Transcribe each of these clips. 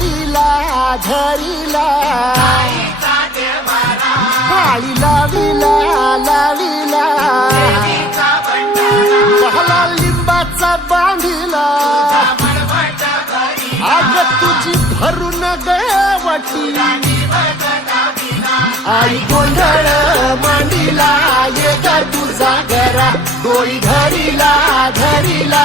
धरिला काळी लाविला लाविला. पहला लिंबाचा बांधिला. आग तुझी भरून गवटी आई गोंधळ मांडिला ये तुझा घरा डोळी धरीला धरीला.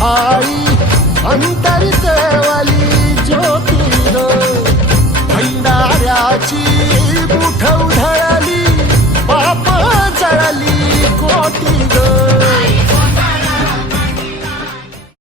आई भाळी अंतरितवली ज्योती भंडाऱ्याची मुठ उधळली पाप जळली.